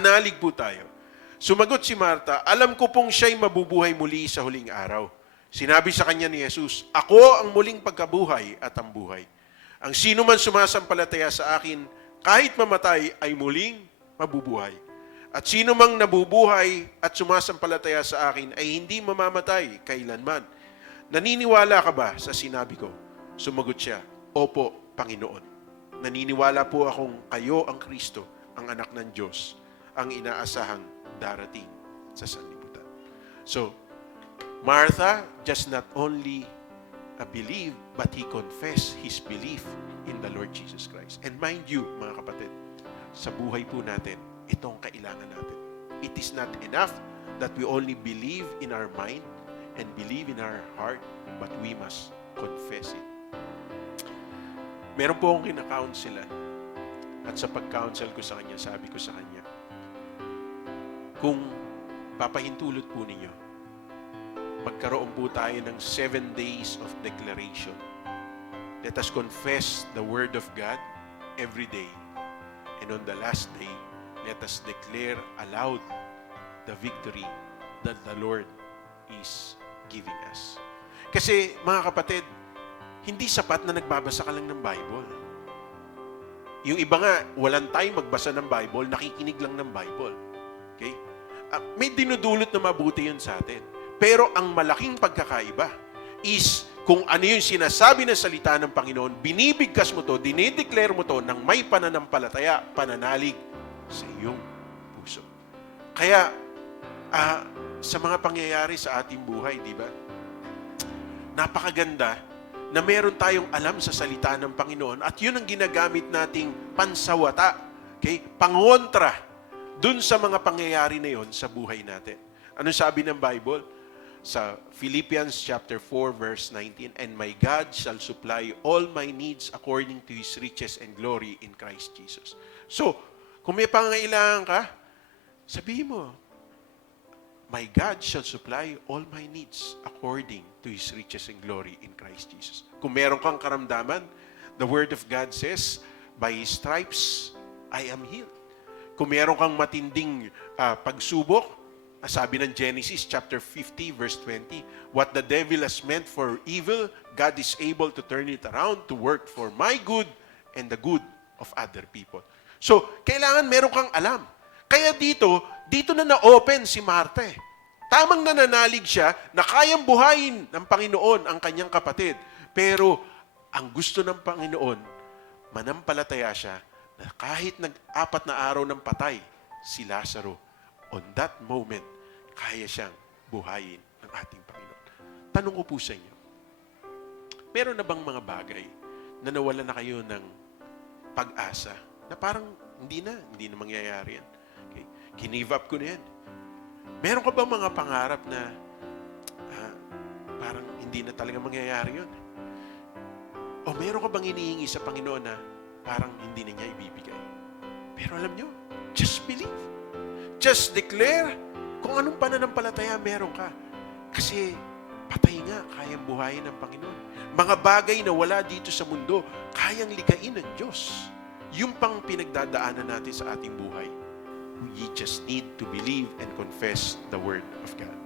Manalig po tayo. Sumagot si Marta, alam ko pong siya'y mabubuhay muli sa huling araw. Sinabi sa kanya ni Jesus, ako ang muling pagkabuhay at ang buhay. Ang sino man sumasampalataya sa akin, kahit mamatay ay muling mabubuhay. At sino mang nabubuhay at sumasampalataya sa akin ay hindi mamamatay kailanman. Naniniwala ka ba sa sinabi ko? Sumagot siya, opo, Panginoon. Naniniwala po akong kayo ang Kristo, ang anak ng Diyos, ang inaasahang darating sa sanlibutan. So, Martha just not only believed, but he confessed his belief in the Lord Jesus Christ. And mind you, mga kapatid, sa buhay po natin, itong kailangan natin. It is not enough that we only believe in our mind and believe in our heart, but we must confess it. Meron po akong kina-counselan, at sa pag-counsel ko sa kanya, sabi ko sa kanya, kung papahintulot po ninyo, magkaroon po tayo ng 7 days of declaration. Let us confess the Word of God every day. And on the last day, let us declare aloud the victory that the Lord is giving us. Kasi, mga kapatid, hindi sapat na nagbabasa ka lang ng Bible. Yung iba nga, walang time magbasa ng Bible, nakikinig lang ng Bible. Okay? May dinudulot na mabuti yun sa atin. Pero ang malaking pagkakaiba is kung ano yung sinasabi ng salita ng Panginoon, binibigkas mo to, dinideclare mo to ng may pananampalataya, pananalig sa iyong puso. Kaya, sa mga pangyayari sa ating buhay, di ba? Napakaganda na meron tayong alam sa salita ng Panginoon at yun ang ginagamit nating pansawata, okay? Pangontra dun sa mga pangyayari na yun sa buhay natin. Anong sabi ng Bible? Sa Philippians chapter 4 verse 19, and my God shall supply all my needs according to His riches and glory in Christ Jesus. So, kung may pangangailangan ka, sabihin mo, my God shall supply all my needs according to His riches and glory in Christ Jesus. Kung meron kang karamdaman, the Word of God says, by His stripes, I am healed. Kung meron kang matinding pagsubok, sabi ng Genesis chapter 50 verse 20, what the devil has meant for evil, God is able to turn it around to work for my good and the good of other people. So, kailangan meron kang alam. Kaya dito na na-open si Marta. Tamang nananalig siya na kayang buhayin ng Panginoon ang kanyang kapatid. Pero, ang gusto ng Panginoon, manampalataya siya na kahit nag-4 na araw ng patay si Lazaro, on that moment, kaya siyang buhayin ng ating Panginoon. Tanong ko po sa inyo, meron na bang mga bagay na nawala na kayo ng pag-asa na parang hindi na mangyayari yan? Okay. Give up ko na yan. Meron ka bang mga pangarap na parang hindi na talaga mangyayari yun? O meron ka bang inihingi sa Panginoon na parang hindi na niya ibibigay? Pero alam nyo, just believe. Just declare kung anong pananampalataya meron ka. Kasi patay nga, kayang buhayin ng Panginoon. Mga bagay na wala dito sa mundo, kayang likain ng Diyos. Yung pang pinagdadaanan natin sa ating buhay. We just need to believe and confess the Word of God.